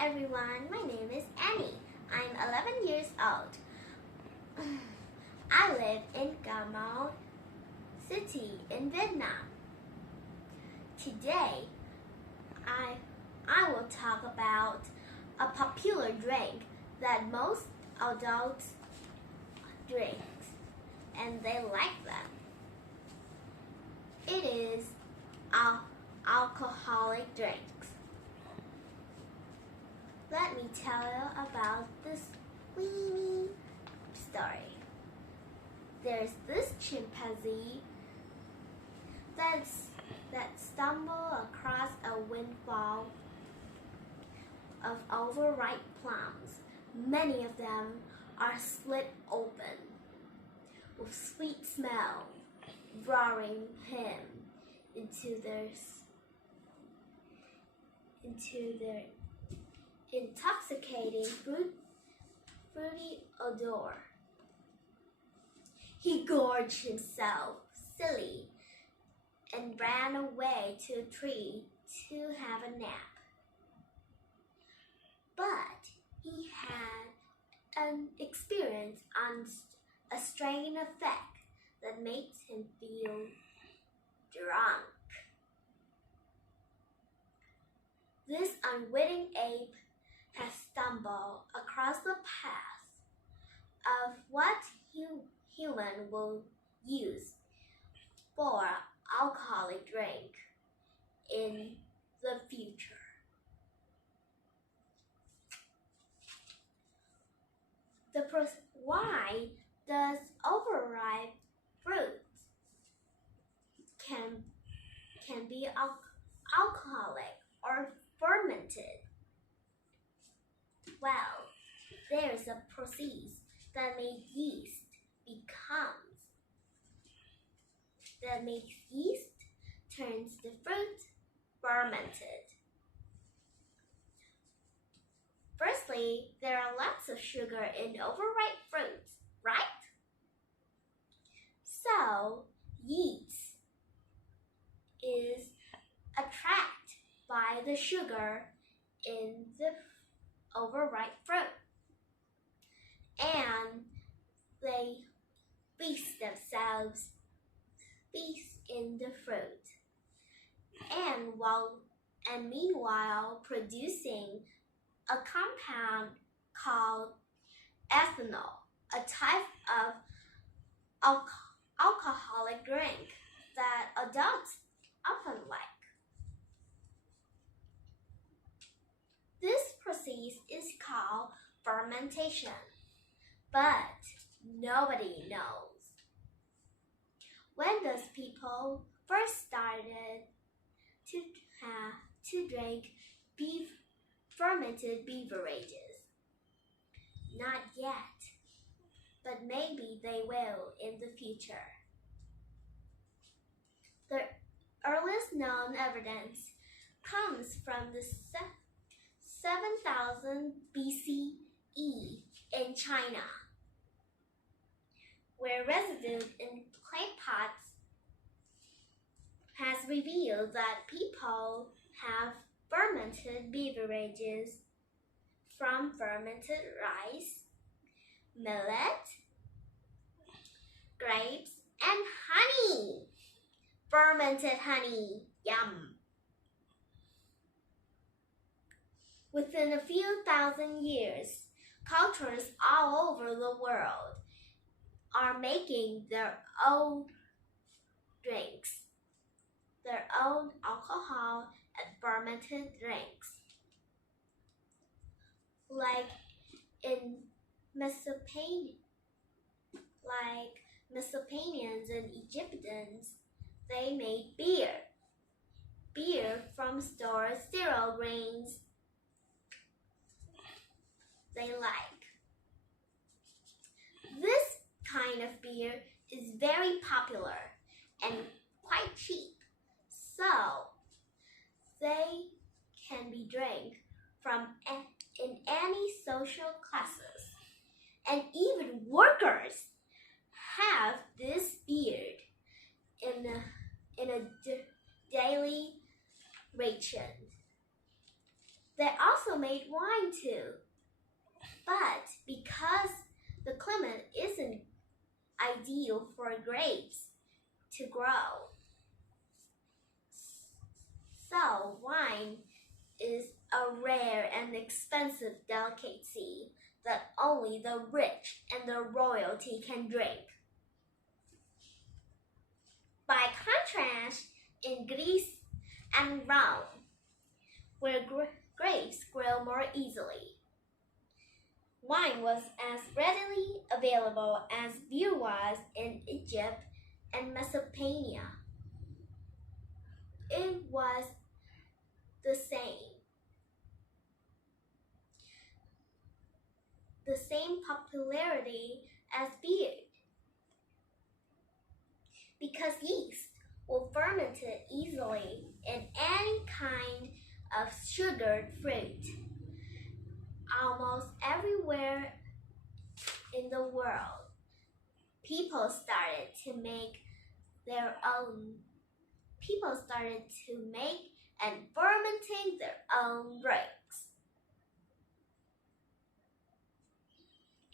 Hi everyone, my name is Annie. I'm 11 years old. I live in Gamo City in Vietnam. Today, I will talk about a popular drink that most adults drink and they like them. It is alcoholic drinks. Let me tell you about this weenie story. There's this chimpanzee that stumbled across a windfall of overripe plums. Many of them are split open, with sweet smell drawing him into their intoxicating fruity odor. He gorged himself silly and ran away to a tree to have a nap. But he had an experience on a strange effect that makes him feel drunk. This unwitting ape has stumbled across the path of what human will use for alcoholic drink in the future. Why does overripe fruit can be alcoholic or fermented? Well, there's a process that makes yeast turns the fruit fermented. Firstly, there are lots of sugar in overripe fruits, right? So, yeast is attracted by the sugar in the overripe fruit, and they feast in the fruit, and meanwhile producing a compound called ethanol, a type of alcoholic drink that adults often like. This process is called fermentation, but nobody knows. When those people first started to drink fermented beverages? Not yet, but maybe they will in the future. The earliest known evidence comes from the 7000 BCE in China, where residue in clay pots has revealed that people have fermented beverages from fermented rice, millet, grapes, and honey. Fermented honey, yum! Within a few thousand years, cultures all over the world are making their own drinks, their own alcohol and fermented drinks. Like Mesopotamians and Egyptians, they made beer from stored cereal grains they like. This kind of beer is very popular and quite cheap, so they can be drank in any social classes, and even workers have this beer in a daily ration. They also made wine too. But because the climate isn't ideal for grapes to grow, so wine is a rare and expensive delicacy that only the rich and the royalty can drink. By contrast, in Greece and Rome, where grapes grow more easily, wine was as readily available as beer was in Egypt and Mesopotamia. It was the same popularity as beer. Because yeast will ferment it easily in any kind of sugared fruit. Almost everywhere in the world, people started to make and fermenting their own drinks.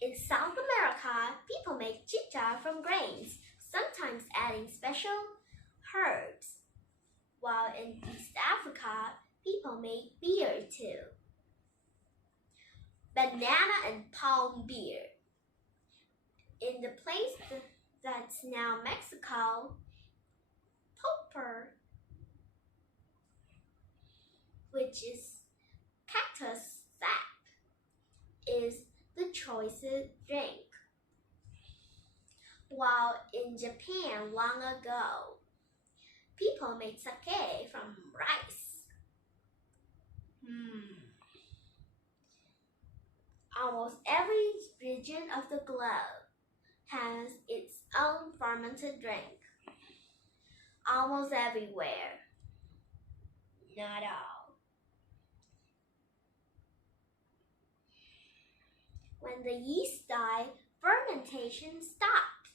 In South America, people make chicha from grains, sometimes adding special herbs, while in East Africa, people make beer too. Banana and palm beer. In the place that's now Mexico, pulper, which is cactus sap, is the choicest drink. While in Japan long ago, people made sake from rice. Almost every region of the globe has its own fermented drink. Almost everywhere. Not all. When the yeast die, fermentation stopped.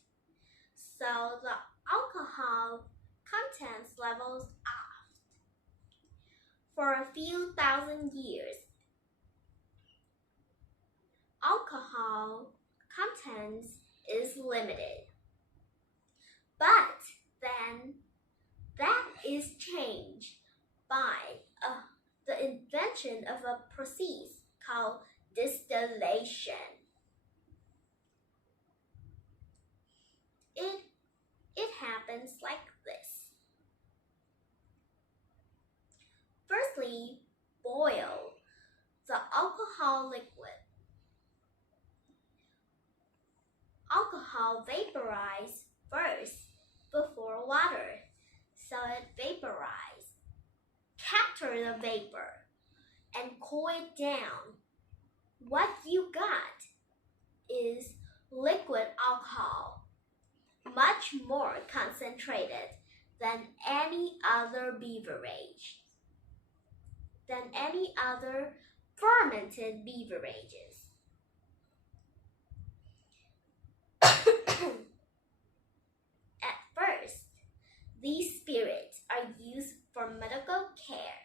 So the alcohol content levels off. For a few thousand years, alcohol content is limited. But then that is changed by the invention of a process called distillation. It happens like this. Firstly, boil the alcohol liquid. Alcohol vaporizes first before water, so it vaporizes. Capture the vapor and cool it down. What you got is liquid alcohol, much more concentrated than any other beverage, than any other fermented beverages. At first, these spirits are used for medical care.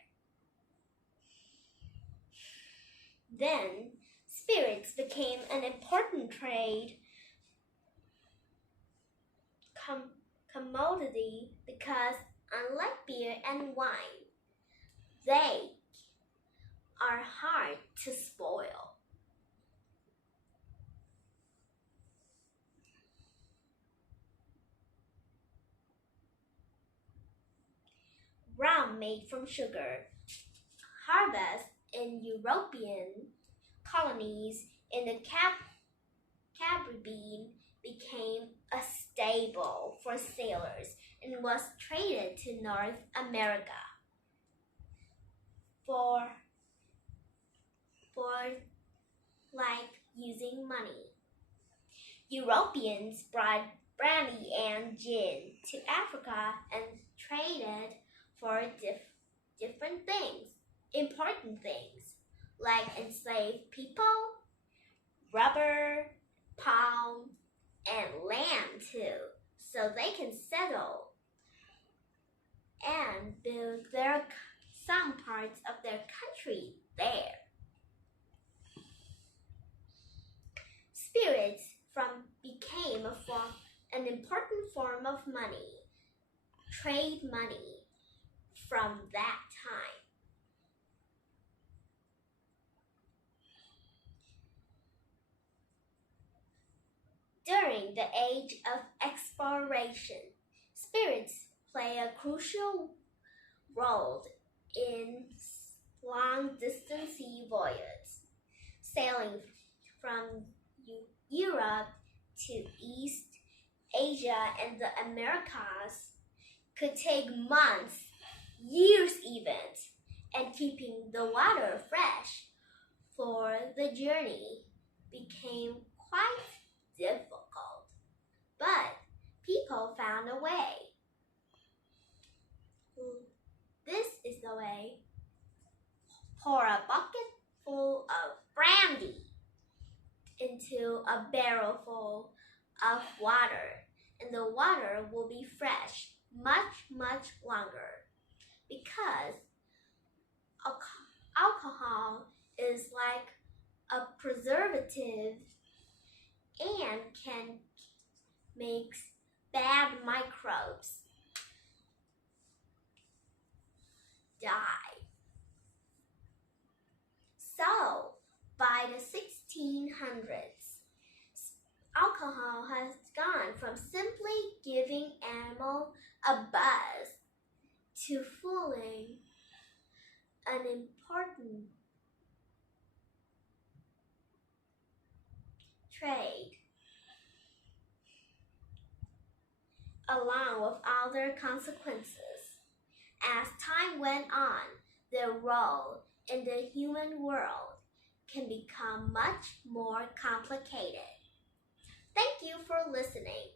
Then, spirits became an important trade commodity because, unlike beer and wine, they are hard to spoil. Rum made from sugar, harvested in European colonies in the Caribbean, became a staple for sailors and was traded to North America for like using money. Europeans brought brandy and gin to Africa and traded for different things, important things, like enslaved people, rubber, palm, and land too, so they can settle and build some parts of their country there. form of money, trade money, from that time. During the age of exploration, spirits play a crucial role in long-distance sea voyages. Sailing from Europe to East Asia and the Americas could take months, years even, and keeping the water fresh for the journey became quite difficult. But people found a way. This is the way. Pour a bucket full of brandy into a barrel full of water, and the water will be fresh much longer, because alcohol is like a preservative and can make bad microbes die. So, by the 1600s, alcohol has gone from simply giving animals a buzz to fooling an important trade, along with other consequences. As time went on, their role in the human world can become much more complicated. Thank you for listening.